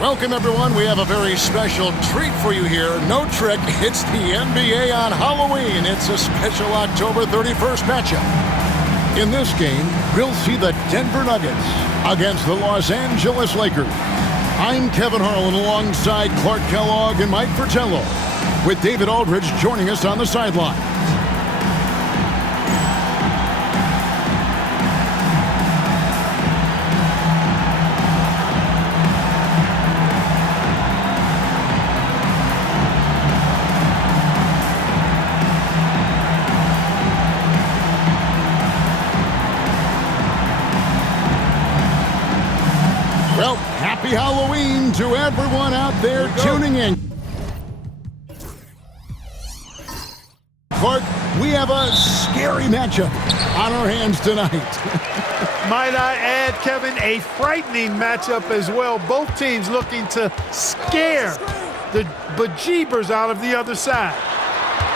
Welcome, everyone. We have a very special treat for you here. No trick, it's the NBA on Halloween. It's a special October 31st matchup. In this game, we'll see the Denver Nuggets against the Los Angeles Lakers. I'm Kevin Harlan alongside Clark Kellogg and Mike Fratello, with David Aldridge joining us on the sideline. Well, happy Halloween to everyone out there tuning in. Clark, we have a scary matchup on our hands tonight. Might I add, Kevin, a frightening matchup as well. Both teams looking to scare the bejeebers out of the other side.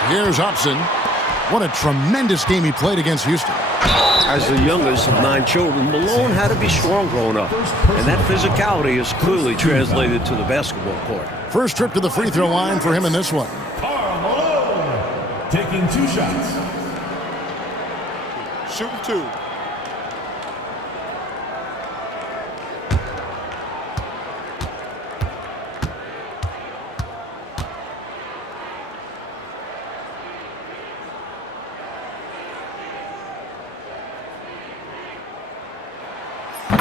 Here's Hobson. What a tremendous game he played against Houston. As the youngest of 9 children, Malone had to be strong growing up, and that physicality is clearly translated to the basketball court. First trip to the free throw line for him in this one. Malone taking 2 shots. Shooting 2.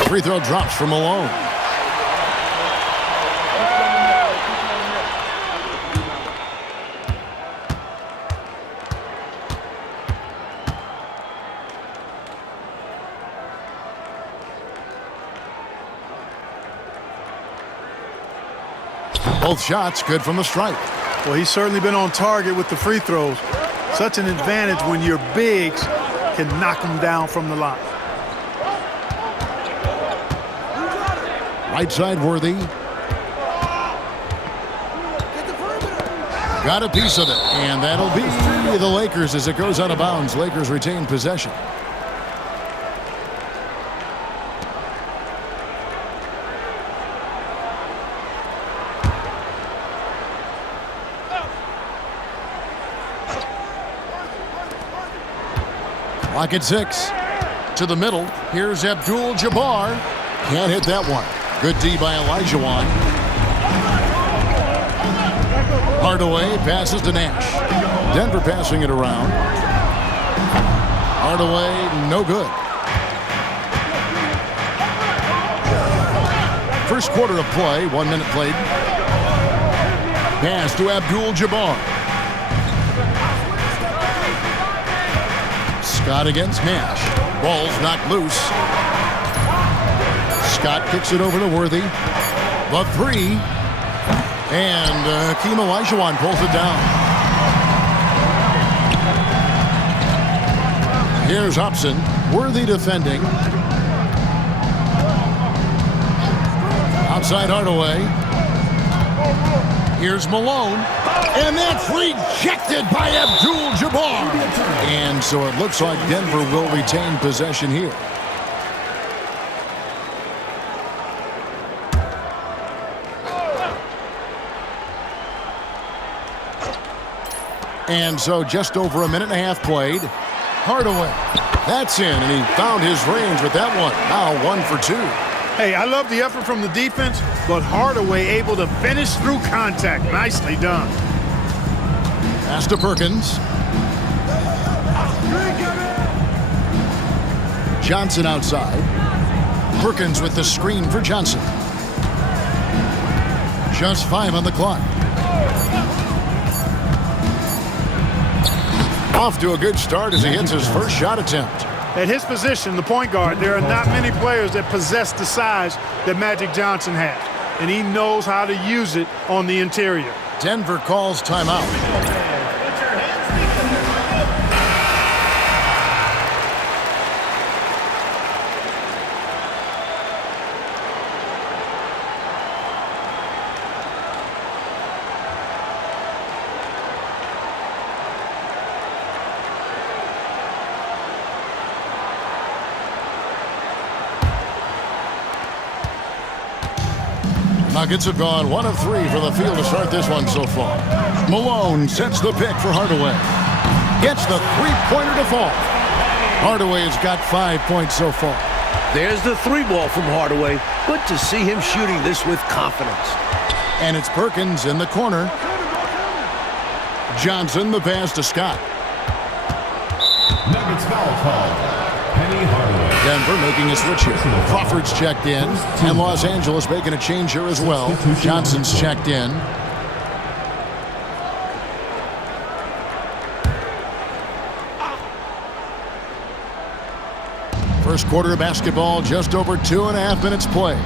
Free throw drops for Malone. Both shots good from the stripe. Well, he's certainly been on target with the free throws. Such an advantage when your bigs can knock them down from the line. Right side Worthy. Got a piece of it, and that'll be the Lakers as it goes out of bounds. Lakers retain possession. Clock at 6. To the middle. Here's Abdul-Jabbar. Can't hit that one. Good D by Olajuwon. Hardaway passes to Nash. Denver passing it around. Hardaway, no good. First quarter of play, 1 minute played. Pass to Abdul-Jabbar. Scott against Nash. Ball's knocked loose. Scott kicks it over to Worthy. The 3. And Hakeem Olajuwon pulls it down. Here's Hobson. Worthy defending. Outside Hardaway. Here's Malone. And that's rejected by Abdul-Jabbar. And so it looks like Denver will retain possession here. And so just over a minute and a half played. Hardaway. That's in, and he found his range with that one. Now 1 for 2. Hey, I love the effort from the defense, but Hardaway able to finish through contact. Nicely done. Pass to Perkins. Johnson outside. Perkins with the screen for Johnson. Just 5 on the clock. Off to a good start as he hits his first shot attempt. At his position, the point guard, there are not many players that possess the size that Magic Johnson has, and he knows how to use it on the interior. Denver calls timeout. Nuggets have gone 1 of 3 for the field to start this one so far. Malone sets the pick for Hardaway. Gets the three-pointer to fall. Hardaway has got 5 points so far. There's the 3-ball from Hardaway. Good to see him shooting this with confidence. And it's Perkins in the corner. Johnson the pass to Scott. Nuggets foul call. Penny Hardaway. Denver making a switch here. Crawford's checked in. And Los Angeles making a change here as well. Johnson's checked in. First quarter of basketball, just over 2.5 minutes played.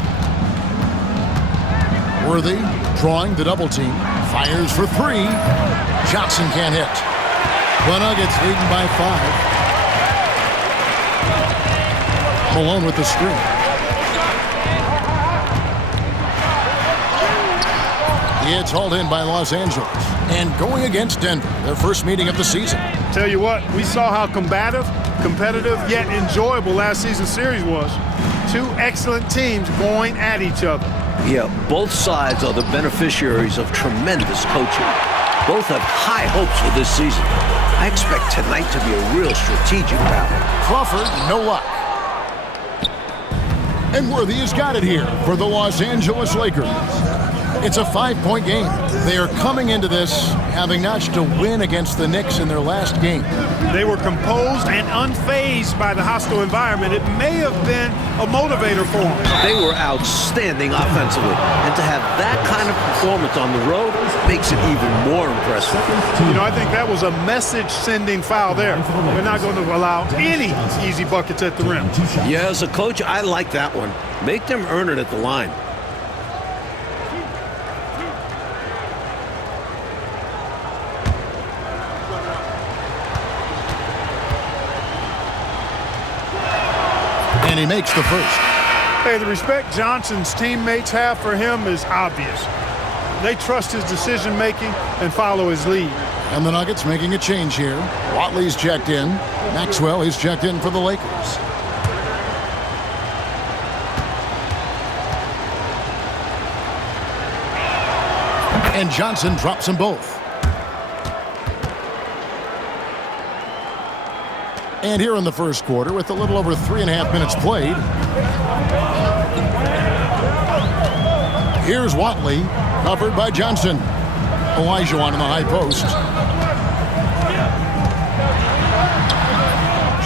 Worthy drawing the double team. Fires for 3. Johnson can't hit. The Nuggets leading by 5. Malone with the screen. It's hauled in by Los Angeles. And going against Denver, their first meeting of the season. Tell you what, we saw how combative, competitive, yet enjoyable last season's series was. 2 excellent teams going at each other. Yeah, both sides are the beneficiaries of tremendous coaching. Both have high hopes for this season. I expect tonight to be a real strategic battle. Crawford, no luck. And Worthy has got it here for the Los Angeles Lakers. It's a 5-point game. They are coming into this having notched a win against the Knicks in their last game. They were composed and unfazed by the hostile environment. It may have been a motivator for them. They were outstanding offensively, and to have that kind of performance on the road makes it even more impressive. You know, I think that was a message-sending foul there. We're not going to allow any easy buckets at the rim. Yeah, as a coach, I like that one. Make them earn it at the line. And he makes the first. Hey, the respect Johnson's teammates have for him is obvious. They trust his decision-making and follow his lead. And the Nuggets making a change here. Watley's checked in. Maxwell is checked in for the Lakers. And Johnson drops them both. And here in the first quarter, with a little over 3.5 minutes played, here's Watley, covered by Johnson. Olajuwon in the high post.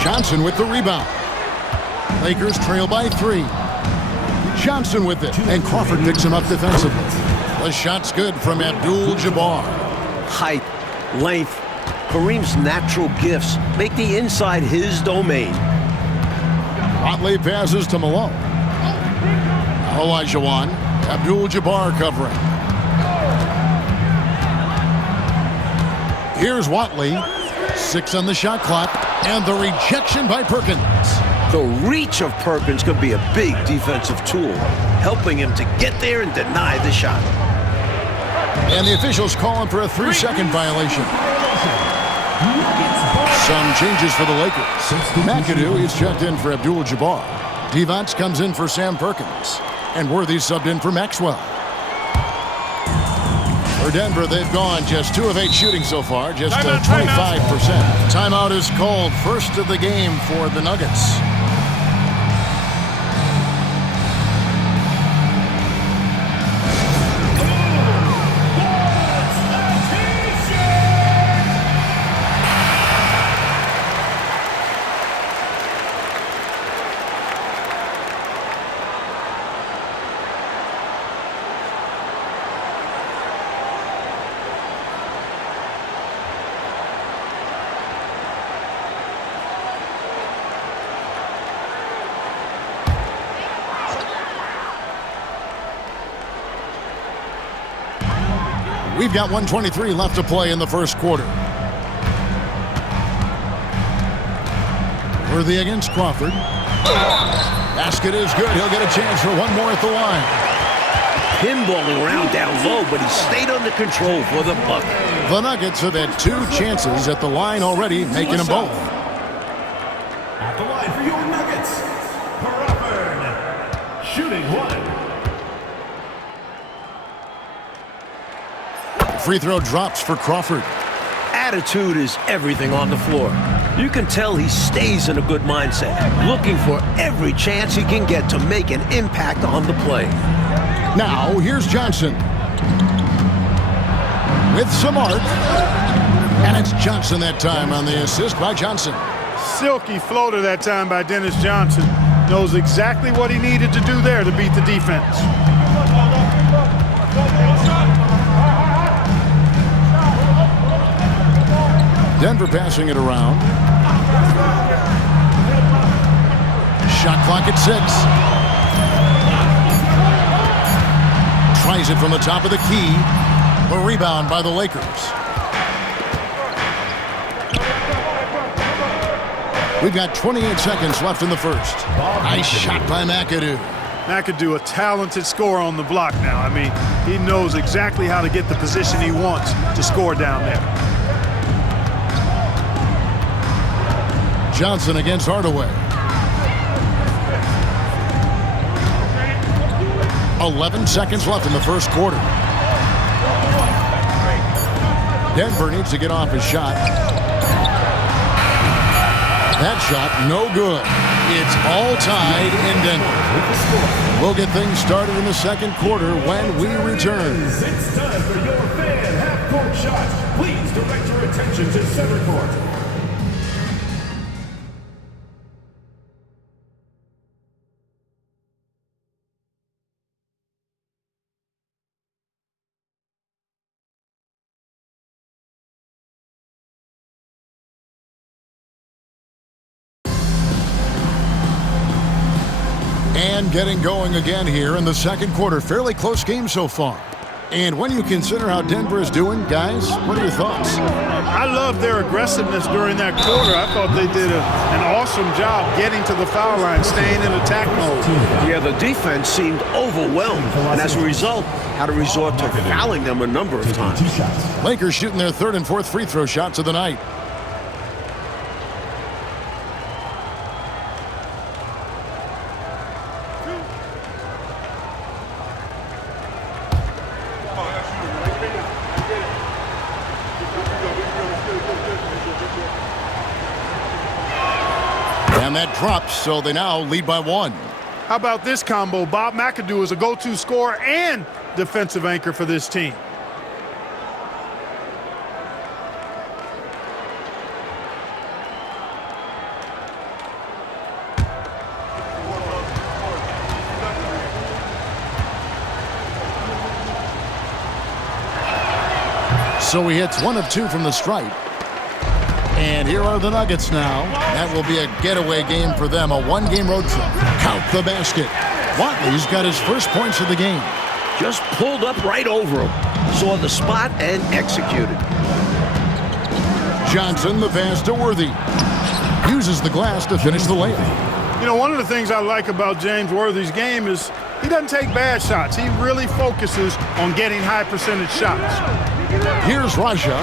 Johnson with the rebound. Lakers trail by 3. Johnson with it, and Crawford picks him up defensively. The shot's good from Abdul-Jabbar. Height, length, Kareem's natural gifts make the inside his domain. Watley passes to Malone. Olajuwon, Abdul-Jabbar covering. Here's Watley. 6 on the shot clock, and the rejection by Perkins. The reach of Perkins could be a big defensive tool, helping him to get there and deny the shot. And the officials calling for a 3-second violation. Some changes for the Lakers. McAdoo is checked in for Abdul-Jabbar. Devonts comes in for Sam Perkins. And Worthy subbed in for Maxwell. For Denver, they've gone just 2 of 8 shooting so far, just 25%. Timeout is called, first of the game for the Nuggets. We've got 1:23 left to play in the first quarter. Worthy against Crawford. Basket is good. He'll get a chance for one more at the line. Pinballing around down low, but he stayed under control for the bucket. The Nuggets have had 2 chances at the line already, making them both. At the line for your Nuggets, Crawford. Shooting 1. Free throw drops for Crawford. Attitude is everything on the floor. You can tell he stays in a good mindset, looking for every chance he can get to make an impact on the play. Now, here's Johnson. With some art. And it's Johnson that time on the assist by Johnson. Silky floater that time by Dennis Johnson. Knows exactly what he needed to do there to beat the defense. Denver passing it around. Shot clock at 6. Tries it from the top of the key. A rebound by the Lakers. We've got 28 seconds left in the first. Nice shot by McAdoo. McAdoo, a talented scorer on the block now. I mean, he knows exactly how to get the position he wants to score down there. Johnson against Hardaway. 11 seconds left in the first quarter. Denver needs to get off his shot. That shot, no good. It's all tied in Denver. We'll get things started in the second quarter when we return. It's time for your fan half-court shots. Please direct your attention to center court. And getting going again here in the second quarter. Fairly close game so far. And when you consider how Denver is doing, guys, what are your thoughts? I love their aggressiveness during that quarter. I thought they did an awesome job getting to the foul line, staying in attack mode. Yeah, the defense seemed overwhelmed, and as a result, had to resort to fouling them a number of times. Lakers shooting their third and fourth free throw shots of the night. And that drops, so they now lead by 1. How about this combo? Bob McAdoo is a go-to scorer and defensive anchor for this team. So he hits 1 of 2 from the stripe. And here are the Nuggets now. That will be a getaway game for them, a one-game road trip. Count the basket. Watley's got his first points of the game. Just pulled up right over him, saw the spot, and executed. Johnson, the pass to Worthy. Uses the glass to finish the layup. You know, one of the things I like about James Worthy's game is he doesn't take bad shots. He really focuses on getting high percentage shots. Here's Raja.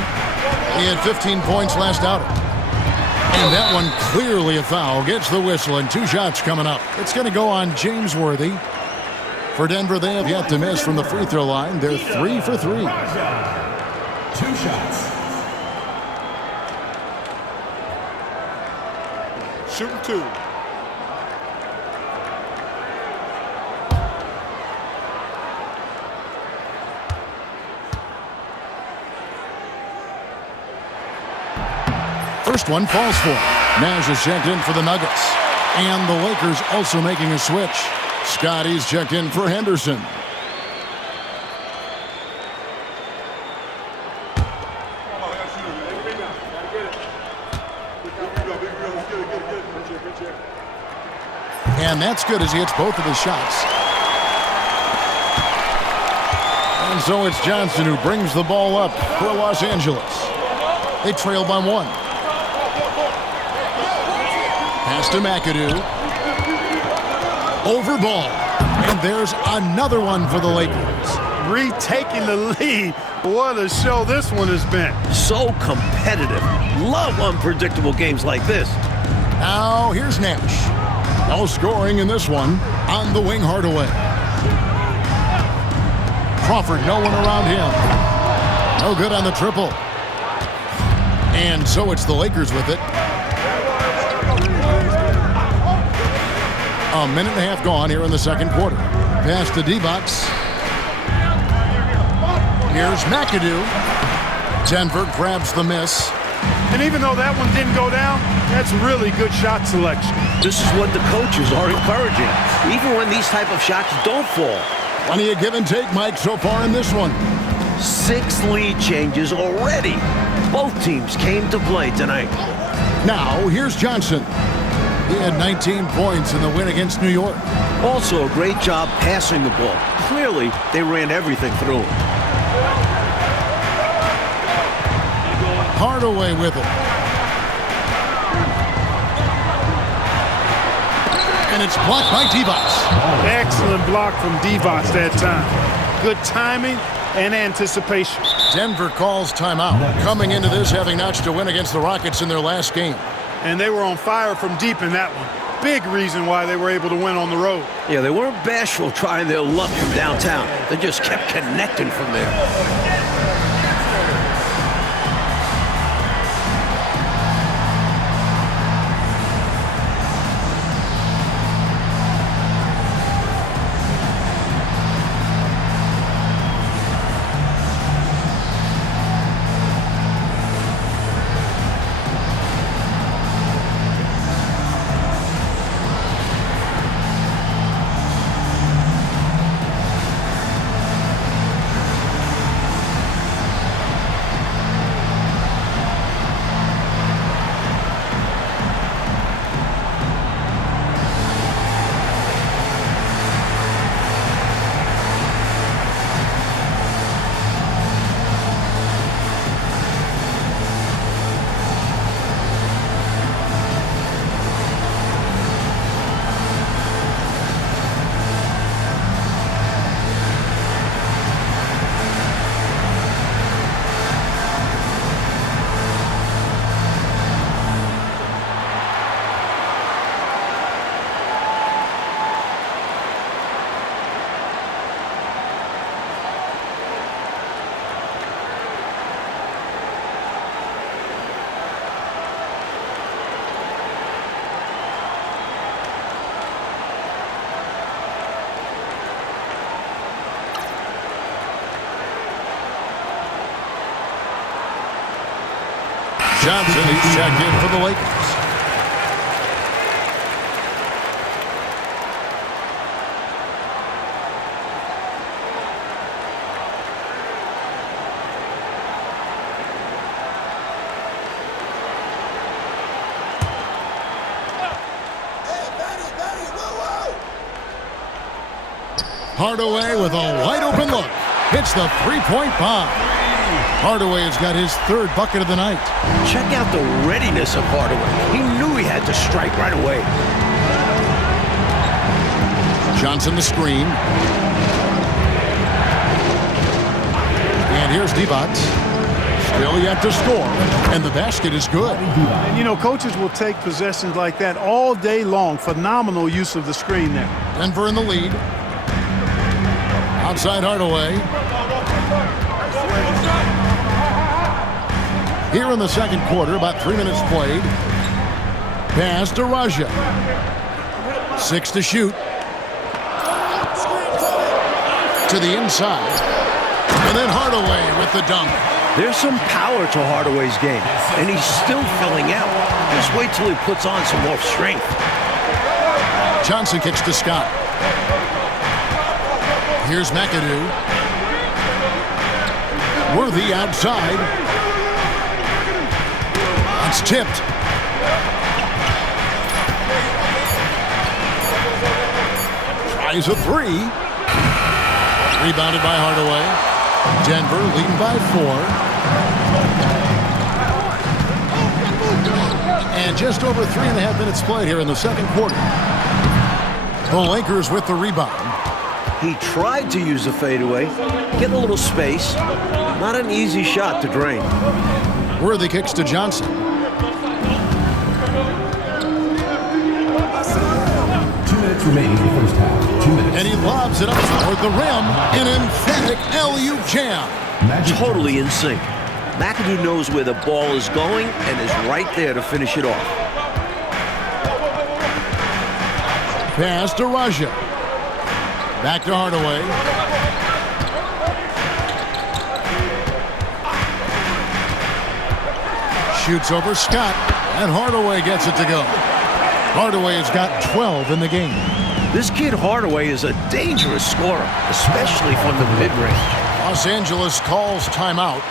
He had 15 points last outing. And that one clearly a foul. Gets the whistle and 2 shots coming up. It's going to go on James Worthy. For Denver, they have yet to miss from the free throw line. They're 3 for 3. 2 shots. Shooting 2. First one falls for. Nash is checked in for the Nuggets. And the Lakers also making a switch. Scotty's checked in for Henderson. And that's good as he hits both of his shots. And so it's Johnson who brings the ball up for Los Angeles. They trail by 1. Pass to McAdoo. Over ball. And there's another one for the Lakers. Retaking the lead. What a show this one has been. So competitive. Love unpredictable games like this. Now here's Nash. No scoring in this one. On the wing, Hardaway. Crawford, no one around him. No good on the triple. And so it's the Lakers with it. A minute and a half gone here in the second quarter. Pass to D-Box. Here's McAdoo. Denver grabs the miss. And even though that one didn't go down, that's really good shot selection. This is what the coaches are encouraging, even when these type of shots don't fall. Plenty of give and take, Mike, so far in this one. 6 lead changes already. Both teams came to play tonight. Now, here's Johnson. He had 19 points in the win against New York. Also a great job passing the ball. Clearly, they ran everything through him. Hardaway with it. And it's blocked by D-Box. Excellent block from D-Box that time. Good timing and anticipation. Denver calls timeout. Coming into this, having notched a win against the Rockets in their last game. And they were on fire from deep in that one. Big reason why they were able to win on the road. Yeah, they weren't bashful trying their luck from downtown. They just kept connecting from there. Johnson, he's checked in for the Lakers. Hardaway with a wide open look. Hits the three-point bomb. Hardaway has got his third bucket of the night. Check out the readiness of Hardaway. He knew he had to strike right away. Johnson the screen. And here's D-Box. Still yet to score. And the basket is good. And you know, coaches will take possessions like that all day long. Phenomenal use of the screen there. Denver in the lead. Outside Hardaway. Here in the second quarter, about 3 minutes played. Pass to Raja. 6 to shoot. To the inside. And then Hardaway with the dunk. There's some power to Hardaway's game, and he's still filling out. Just wait till he puts on some more strength. Johnson kicks to Scott. Here's McAdoo. Worthy outside. It's tipped. Tries a three. Rebounded by Hardaway. Denver leading by 4. And just over 3.5 minutes played here in the second quarter. The Lakers with the rebound. He tried to use the fadeaway, get a little space. Not an easy shot to drain. Worthy kicks to Johnson. 2 minutes remaining in the first half. 2 minutes. And he lobs it up toward the rim. An emphatic LU jam. Totally in sync. McAdoo knows where the ball is going and is right there to finish it off. Pass to Raja. Back to Hardaway. Shoots over Scott, and Hardaway gets it to go. Hardaway has got 12 in the game. This kid Hardaway is a dangerous scorer, especially from the mid-range. Los Angeles calls timeout.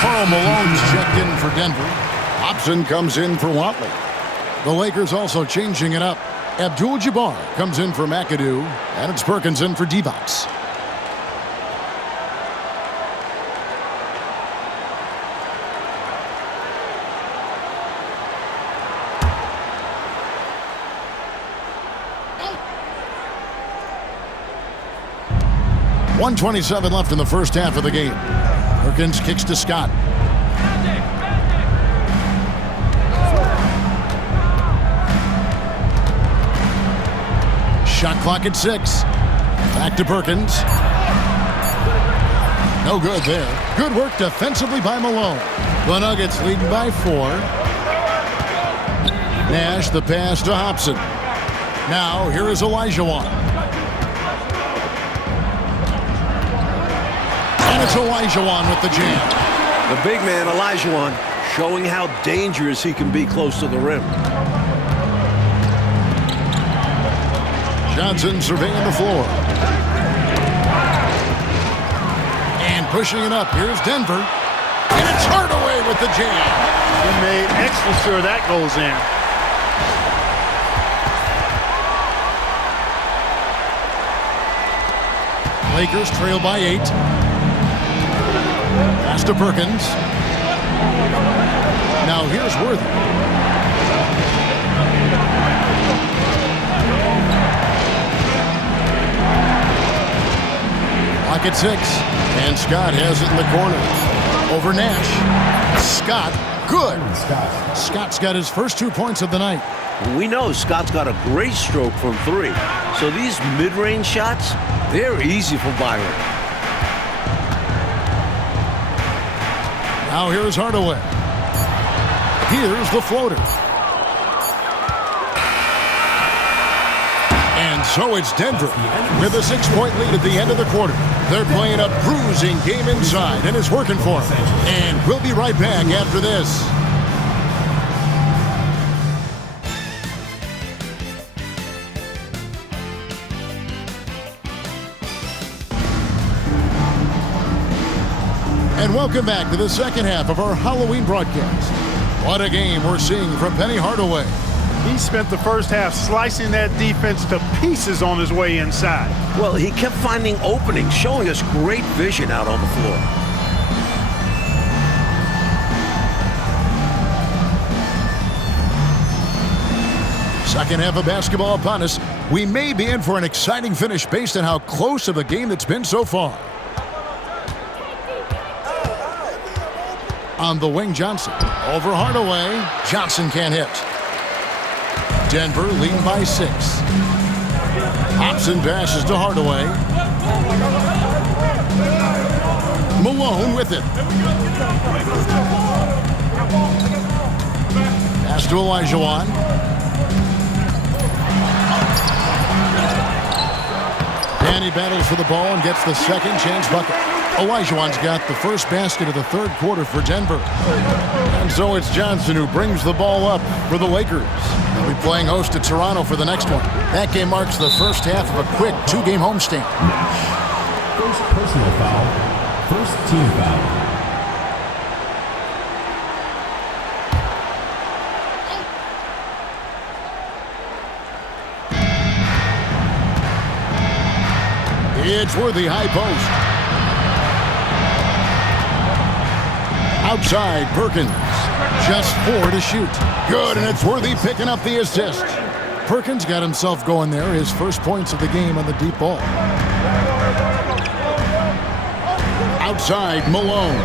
Karl Malone's checked in for Denver. Hobson comes in for Watley. The Lakers also changing it up. Abdul-Jabbar comes in for McAdoo, and it's Perkins in for Divac. .127 left in the first half of the game. Perkins kicks to Scott. Shot clock at 6. Back to Perkins. No good there. Good work defensively by Malone. The Nuggets leading by 4. Nash the pass to Hobson. Now here is Olajuwon. And it's Olajuwon with the jam. The big man, Olajuwon, showing how dangerous he can be close to the rim. Johnson surveying the floor. And pushing it up. Here's Denver. And it's Hardaway with the jam. He made extra sure that goes in. Lakers trail by 8. Pass to Perkins. Now here's Worthy. Clock at 6. And Scott has it in the corner. Over Nash. Scott, good. Scott's got his first 2 points of the night. We know Scott's got a great stroke from 3. So these mid-range shots, they're easy for Byron. Now here's Hardaway. Here's the floater. And so it's Denver with a 6-point lead at the end of the quarter. They're playing a bruising game inside, and it's working for them. And we'll be right back after this. And welcome back to the second half of our Halloween broadcast. What a game we're seeing from Penny Hardaway. He spent the first half slicing that defense to pieces on his way inside. Well, he kept finding openings, showing us great vision out on the floor. Second half of basketball upon us. We may be in for an exciting finish based on how close of a game it's been so far. On the wing, Johnson. Over Hardaway. Johnson can't hit. Denver leading by 6. Hobson passes to Hardaway. Malone with it. Pass to Olajuwon. And he battles for the ball and gets the second chance bucket. Olajuwon's got the first basket of the third quarter for Denver. And so it's Johnson who brings the ball up for the Lakers. They'll be playing host to Toronto for the next one. That game marks the first half of a quick 2-game homestand. First personal foul. First team foul. It's Worthy, high post. Outside, Perkins. Just 4 to shoot. Good, and it's Worthy picking up the assist. Perkins got himself going there, his first points of the game on the deep ball. Outside, Malone.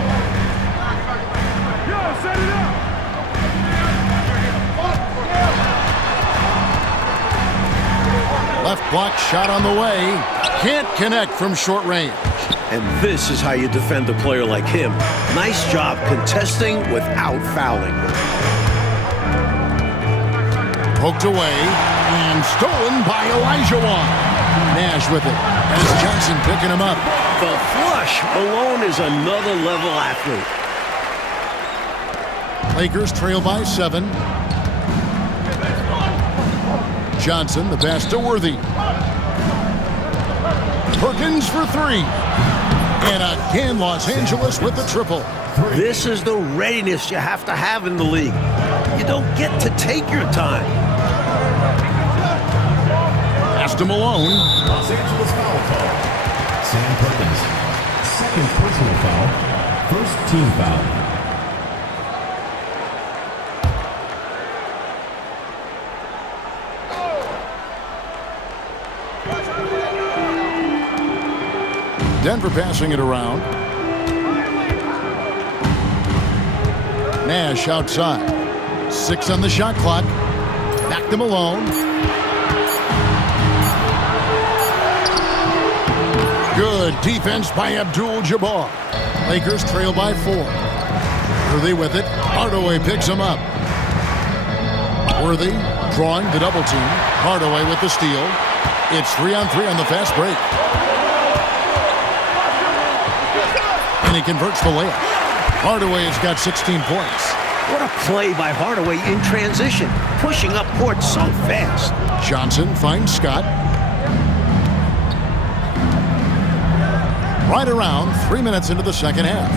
Left block shot on the way. Can't connect from short range. And this is how you defend a player like him. Nice job contesting without fouling. Poked away and stolen by Olajuwon. Nash with it. And it's Johnson picking him up. The flush. Malone is another level athlete. Lakers trail by 7. Johnson, the pass to Worthy. Perkins for 3. And again, Los Angeles with the triple. This is the readiness you have to have in the league. You don't get to take your time. Pass to Malone. Los Angeles foul call. Sam Perkins. Second personal foul. First team foul. Denver passing it around. Nash outside. 6 on the shot clock. Back to Malone. Good defense by Abdul-Jabbar. Lakers trail by 4. Worthy with it. Hardaway picks him up. Worthy drawing the double team. Hardaway with the steal. It's 3-on-3 on the fast break. And he converts the layup. Hardaway has got 16 points. What a play by Hardaway in transition, pushing up court so fast. Johnson finds Scott. Right around 3 minutes into the second half.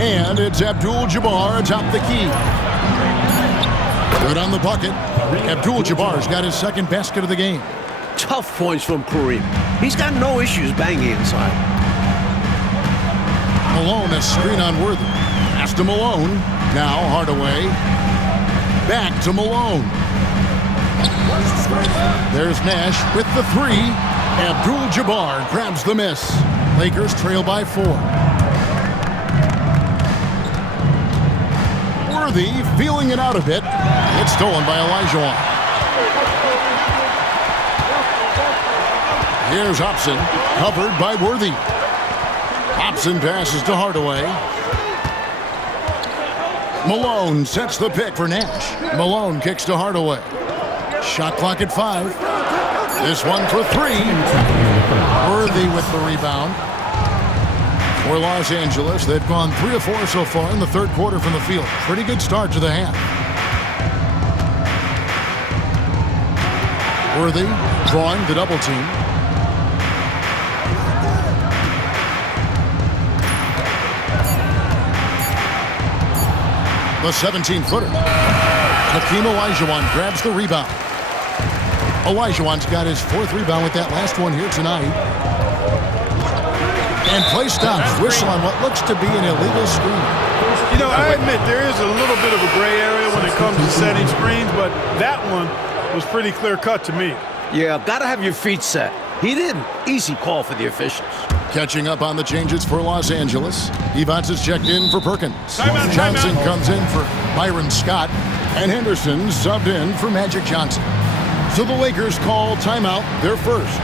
And it's Abdul-Jabbar atop the key. Good on the bucket. Abdul-Jabbar's got his second basket of the game. Tough points from Kareem. He's got no issues banging inside. Malone, a screen on Worthy. Pass to Malone. Now Hardaway. Back to Malone. There's Nash with the 3. Abdul-Jabbar grabs the miss. Lakers trail by 4. Worthy feeling it out a bit. It's stolen by Olajuwon. Here's Hobson, covered by Worthy. Hobson passes to Hardaway. Malone sets the pick for Nash. Malone kicks to Hardaway. Shot clock at 5. This one for 3. Worthy with the rebound. For Los Angeles, they've gone 3 of 4 so far in the third quarter from the field. Pretty good start to the half. Worthy drawing the double team. The 17-footer. Hakeem Olajuwon grabs the rebound. Olajuwon's got his 4th rebound with that last one here tonight. And play stops. Whistle on what looks to be an illegal screen. You know, I admit there is a little bit of a gray area when it comes to setting screens, but that one was pretty clear-cut to me. Yeah, gotta have your feet set. He didn't. Easy call for the officials. Catching up on the changes for Los Angeles. Evans is checked in for Perkins. Timeout, Johnson timeout. comes in for Byron Scott. And Henderson subbed in for Magic Johnson. So the Lakers call timeout, their first.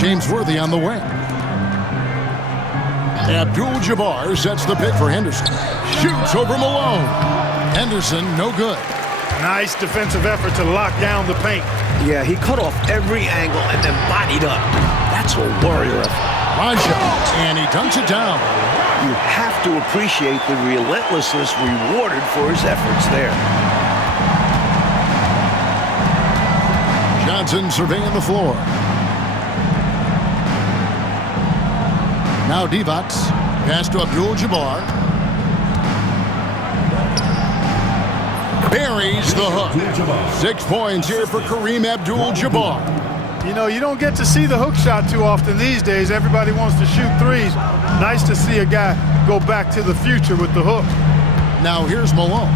James Worthy on the wing. Abdul-Jabbar sets the pick for Henderson. Shoots over Malone. Henderson, no good. Nice defensive effort to lock down the paint. Yeah, he cut off every angle and then bodied up. That's a warrior effort. Raja, and he dunks it down. You have to appreciate the relentlessness rewarded for his efforts there. Johnson surveying the floor. Now Divac, pass to Abdul-Jabbar. Buries the hook. 6 points here for Kareem Abdul-Jabbar. You know, you don't get to see the hook shot too often these days. Everybody wants to shoot threes. Nice to see a guy go back to the future with the hook. Now here's Malone.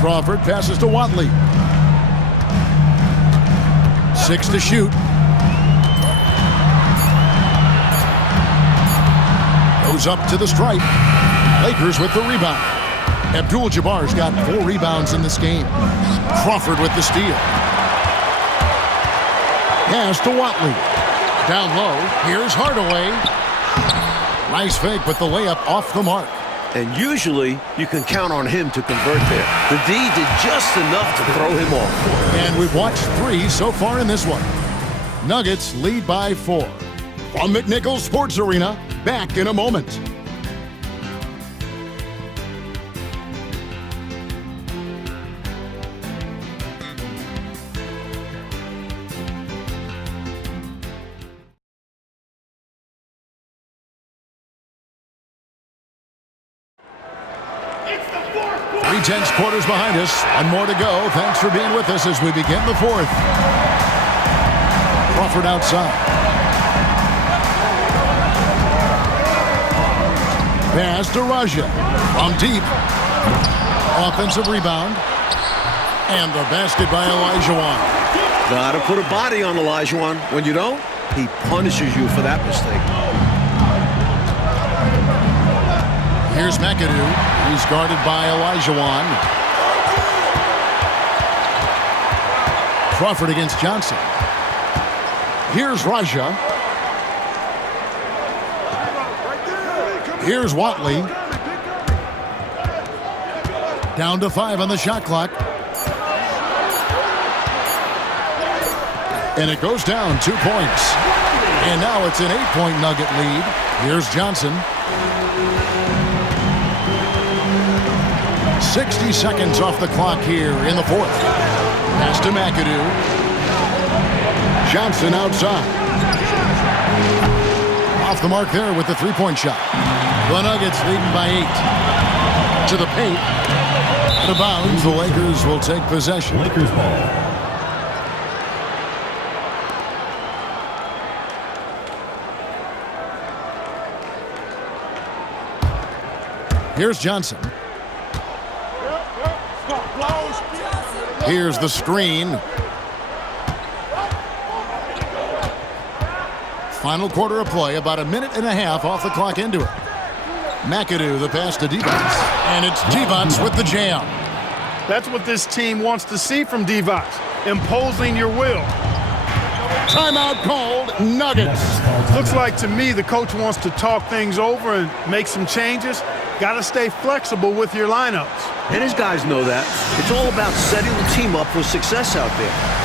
Crawford passes to Watley. 6 to shoot. Goes up to the stripe. Lakers with the rebound. Abdul-Jabbar's got 4 rebounds in this game. Crawford with the steal. Pass to Watley. Down low. Here's Hardaway. Nice fake, but the layup off the mark. And usually, you can count on him to convert there. The D did just enough to throw him off. And we've watched 3 so far in this one. Nuggets lead by 4. From McNichols Sports Arena, back in a moment. Tense quarters behind us. One more to go. Thanks for being with us as we begin the 4th. Crawford outside. Pass to Raja. From deep. Offensive rebound. And the basket by Olajuwon. Gotta put a body on Olajuwon. When you don't, he punishes you for that mistake. Here's McAdoo. He's guarded by Olajuwon. Crawford against Johnson. Here's Raja. Here's Watley. Down to 5 on the shot clock. And it goes down 2 points. And now it's an 8-point Nugget lead. Here's Johnson. 60 seconds off the clock here in the fourth. Pass to McAdoo. Johnson outside. Off the mark there with the three-point shot. The Nuggets leading by 8. To the paint. Out of bounds, the Lakers will take possession. Lakers ball. Here's Johnson. Here's the screen. Final quarter of play, about a minute and a half off the clock into it. McAdoo, the pass to Divac. And it's Divac with the jam. That's what this team wants to see from Divac, imposing your will. Timeout called, Nuggets. Looks like to me the coach wants to talk things over and make some changes. Got to stay flexible with your lineups. And his guys know that. It's all about setting the team up for success out there.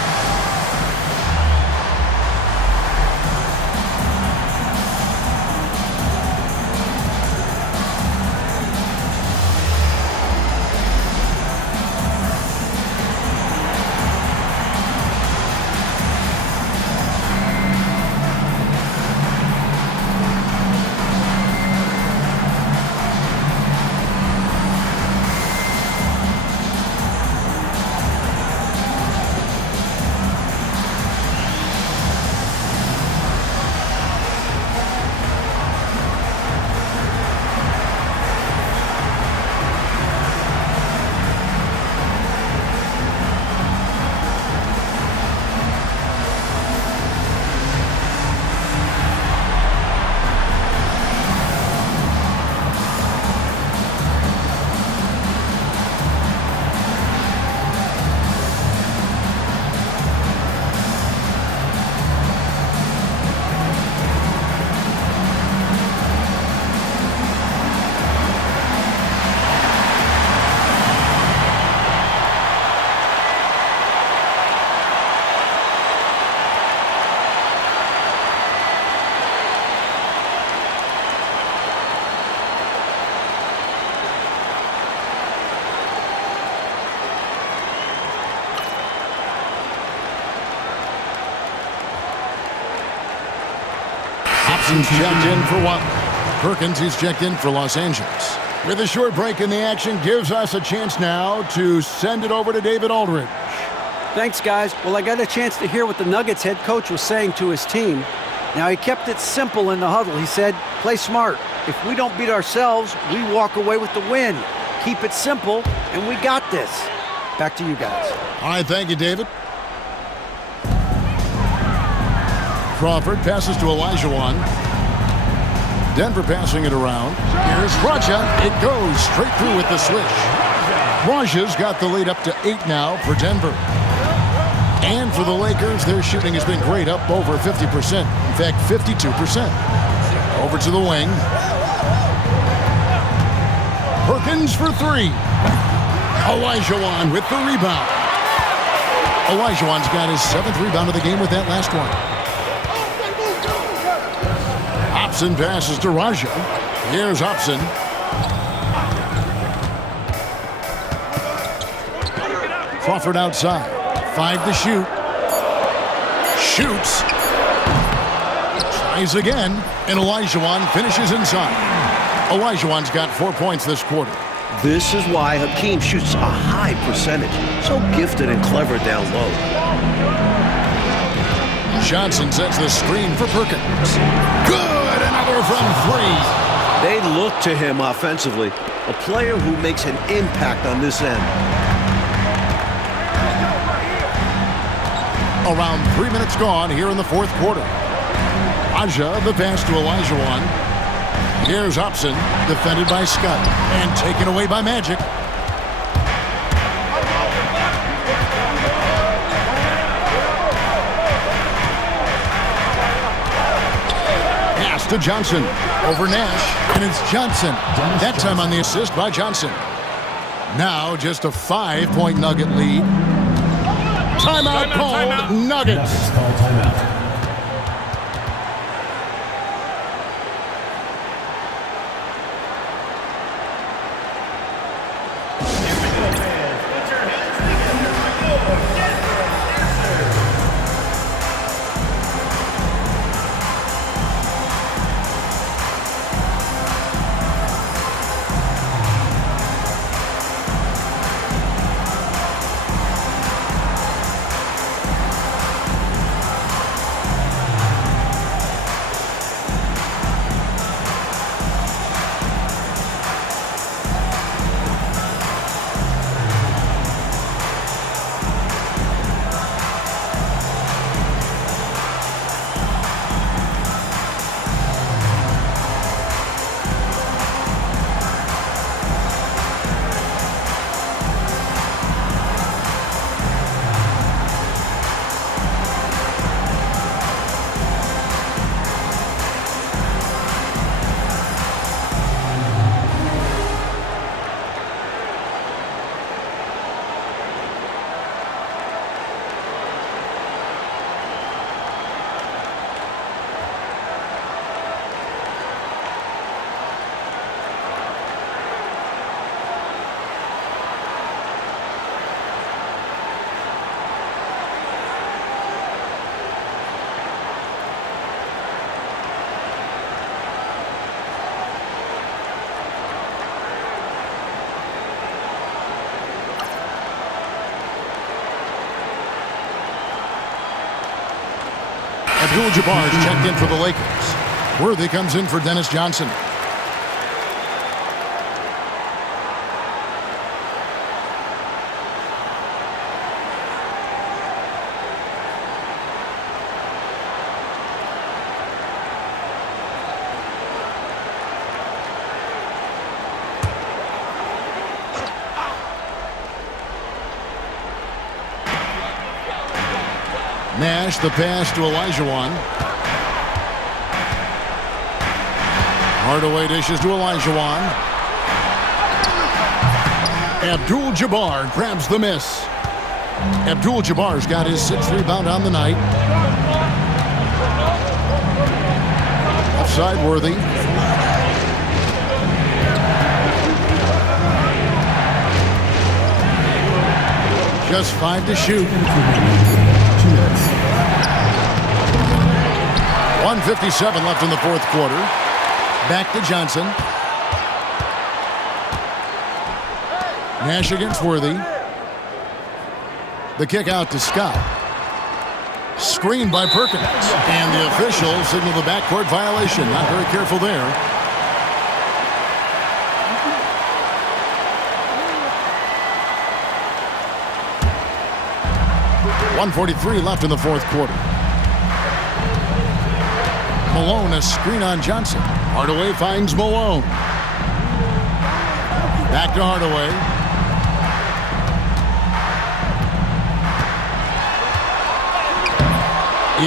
He's checked in for what? Perkins, he's checked in for Los Angeles. With a short break in the action, gives us a chance now to send it over to David Aldridge. Thanks, guys. Well, I got a chance to hear what the Nuggets head coach was saying to his team. Now, he kept it simple in the huddle. He said, play smart. If we don't beat ourselves, we walk away with the win. Keep it simple, and we got this. Back to you guys. All right, thank you, David. Crawford passes to Olajuwon. Denver passing it around. Here's Raja. It goes straight through with the switch. Raja's got the lead up to 8 now for Denver. And for the Lakers, their shooting has been great, up over 50%. In fact, 52%. Over to the wing. Perkins for 3. Olajuwon with the rebound. Olajuwon's got his 7th rebound of the game with that last one. Hobson passes to Raja. Here's Hobson. Crawford outside. 5 to shoot. Shoots. Tries again. And Olajuwon finishes inside. Olajuwon's got 4 points this quarter. This is why Hakeem shoots a high percentage. So gifted and clever down low. Johnson sets the screen for Perkins. Good! Another from 3. They look to him offensively. A player who makes an impact on this end. Around 3 minutes gone here in the fourth quarter. Raja, the pass to Olajuwon. Here's Upson, defended by Scott, and taken away by Magic. Pass to Johnson, over Nash, and it's Johnson. That time on the assist by Johnson. Now just a 5-point Nugget lead. Timeout called, Nuggets. Nuggets call timeout. Abdul-Jabbar is checked in for the Lakers. Worthy comes in for Dennis Johnson. Nash, the pass to Olajuwon. Hardaway dishes to Olajuwon. Abdul-Jabbar grabs the miss. Abdul-Jabbar's got his 6th rebound on the night. Offside Worthy. Just 5 to shoot. 1:57 left in the 4th quarter. Back to Johnson. Nash against Worthy. The kick out to Scott. Screened by Perkins. And the official signaled the backcourt violation. Not very careful there. .143 left in the 4th quarter. Malone, a screen on Johnson. Hardaway finds Malone. Back to Hardaway.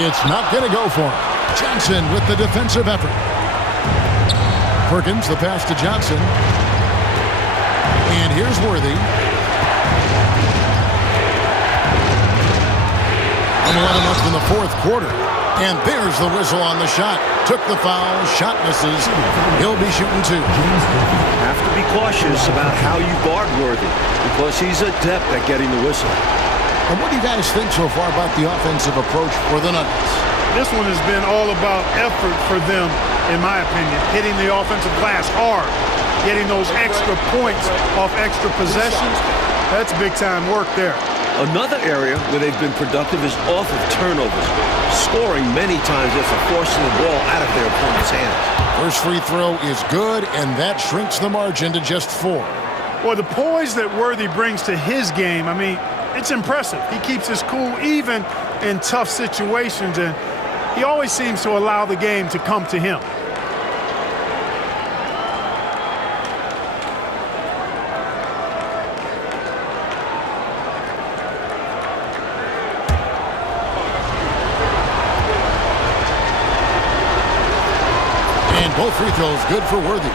It's not going to go for him. Johnson with the defensive effort. Perkins, the pass to Johnson. And here's Worthy. 11 left in the 4th quarter. And there's the whistle on the shot. Took the foul, shot misses. He'll be shooting 2. Have to be cautious about how you guard Worthy because he's adept at getting the whistle. And what do you guys think so far about the offensive approach for the Nuggets? This one has been all about effort for them, in my opinion. Hitting the offensive glass hard. Getting those extra points off extra possessions. That's big-time work there. Another area where they've been productive is off of turnovers, scoring many times after forcing the ball out of their opponent's hands. First free throw is good, and that shrinks the margin to just 4. Well, the poise that Worthy brings to his game, I mean, it's impressive. He keeps his cool even in tough situations, and he always seems to allow the game to come to him. And both free throws good for Worthy.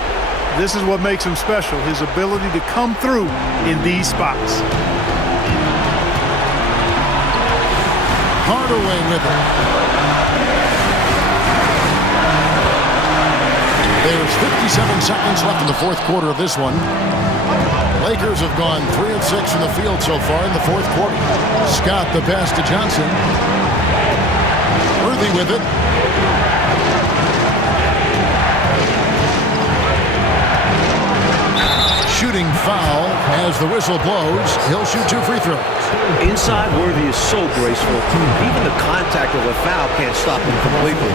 This is what makes him special, his ability to come through in these spots. Hardaway with it. There's 57 seconds left in the fourth quarter of this one. Lakers have gone 3 of 6 from the field so far in the fourth quarter. Scott the pass to Johnson. Worthy with it. Shooting foul as the whistle blows. He'll shoot 2 free throws. Inside, Worthy is so graceful. Even the contact of a foul can't stop him completely.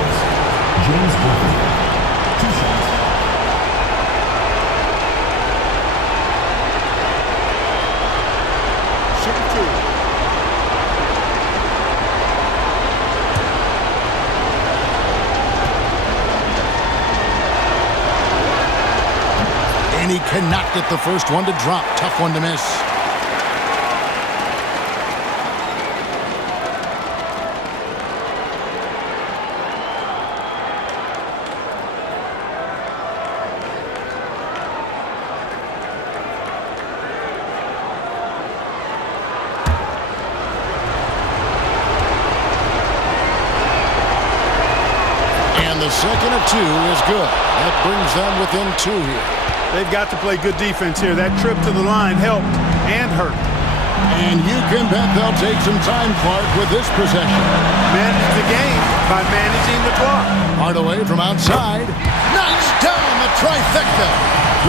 James Worthy. 2 shots. And he cannot get the first one to drop. Tough one to miss. And the second of 2 is good. That brings them within 2 here. They've got to play good defense here. That trip to the line helped and hurt. And you can bet they'll take some time, Clark, with this possession. Manage the game by managing the clock. Hardaway from outside. Knocks down the trifecta.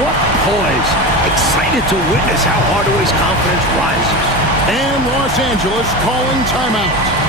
What poise. Excited to witness how Hardaway's confidence rises. And Los Angeles calling timeout.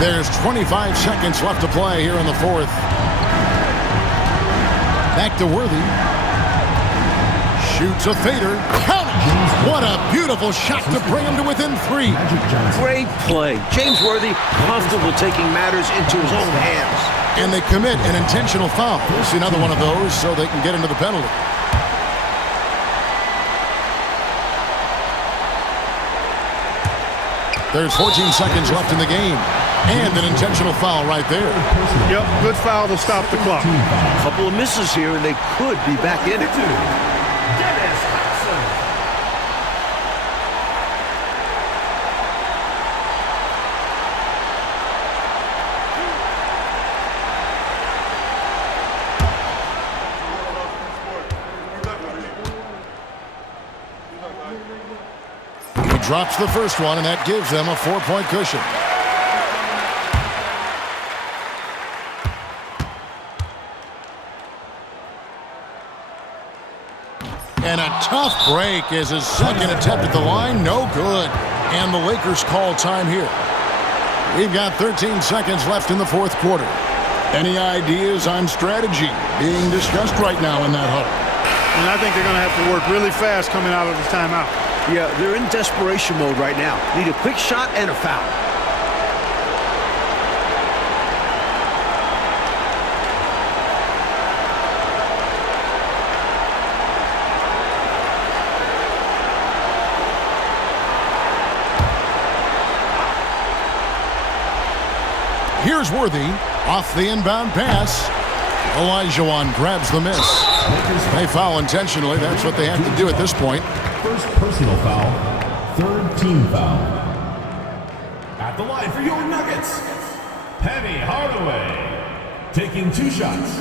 There's 25 seconds left to play here in the fourth. Back to Worthy. Shoots a fader. Count it! What a beautiful shot to bring him to within 3. Great play. James Worthy comfortable taking matters into his own hands. And they commit an intentional foul. We'll see another one of those so they can get into the penalty. There's 14 seconds left in the game. And an intentional foul right there. Yep, good foul to stop the clock. A couple of misses here, and they could be back in it. He drops the first one, and that gives them a 4-point cushion. Tough break as his second attempt at the line. No good. And the Lakers call time here. We've got 13 seconds left in the fourth quarter. Any ideas on strategy being discussed right now in that huddle? And I think they're going to have to work really fast coming out of the timeout. Yeah, they're in desperation mode right now. Need a quick shot and a foul. Here's Worthy off the inbound pass. Olajuwon grabs the miss. They foul intentionally. That's what they have to do at this point. First personal foul, third team foul. At the line for your Nuggets, Penny Hardaway, taking 2 shots.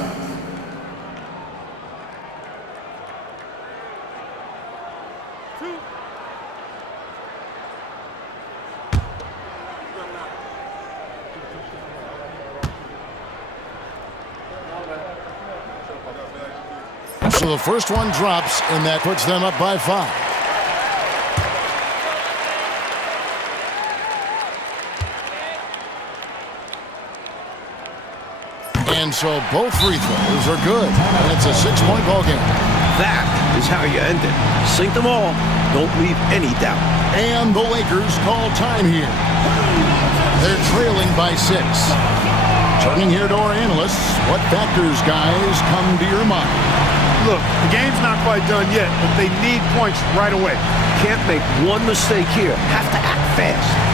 So the first one drops, and that puts them up by 5. And so both free throws are good, and it's a 6-point ball game. That is how you end it. Sink them all. Don't leave any doubt. And the Lakers call time here. They're trailing by 6. Turning here to our analysts, what factors, guys, come to your mind? Look, the game's not quite done yet, but they need points right away. Can't make one mistake here. Have to act fast.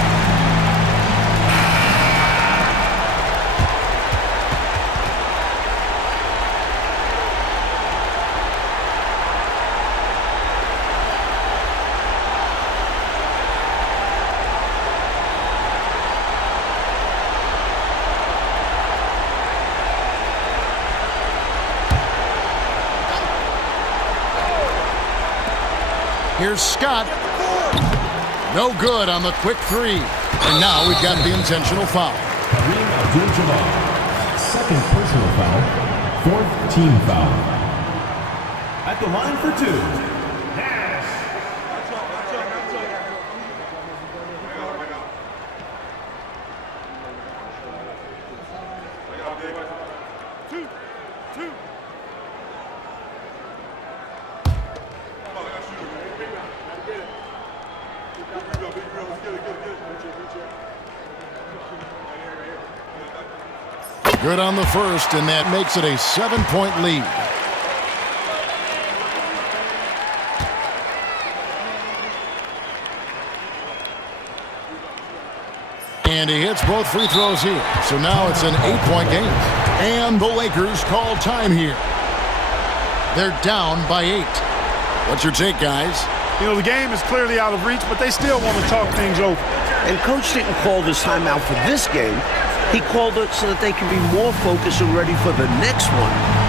Here's Scott. No good on the quick 3. And now we've got the intentional foul. Kareem Abdul-Jabbar, second personal foul, fourth team foul. At the line for 2, Nash. Good on the first, and that makes it a 7-point lead. And he hits both free throws here. So now it's an 8-point game. And the Lakers call time here. They're down by 8. What's your take, guys? You know, the game is clearly out of reach, but they still want to talk things over. And Coach didn't call this timeout for this game. He called it so that they can be more focused and ready for the next one.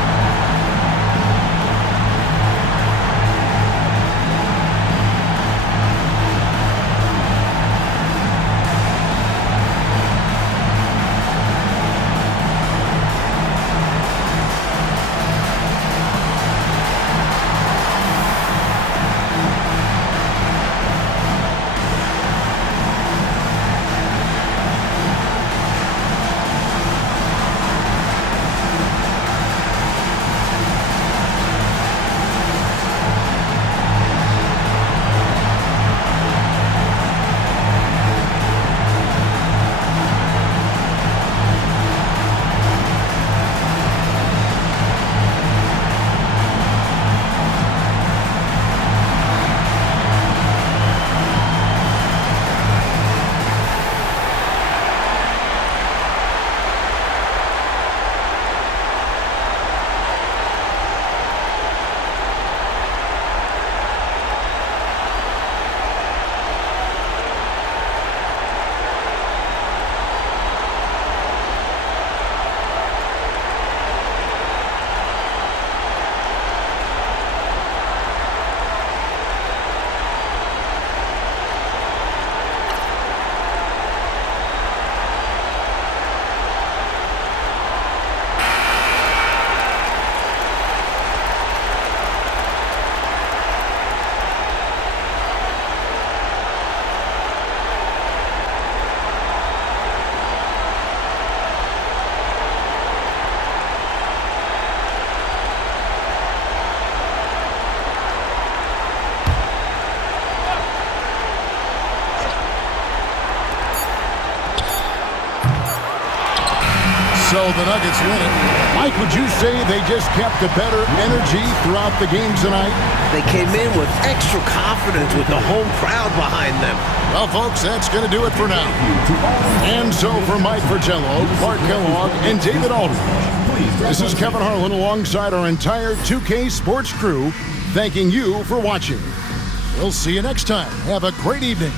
So the Nuggets win it. Mike, would you say they just kept a better energy throughout the game tonight? They came in with extra confidence with the home crowd behind them. Well, folks, that's going to do it for now. And so for Mike Fratello, Clark Kellogg, and David Aldridge, this is Kevin Harlan alongside our entire 2K Sports crew, thanking you for watching. We'll see you next time. Have a great evening.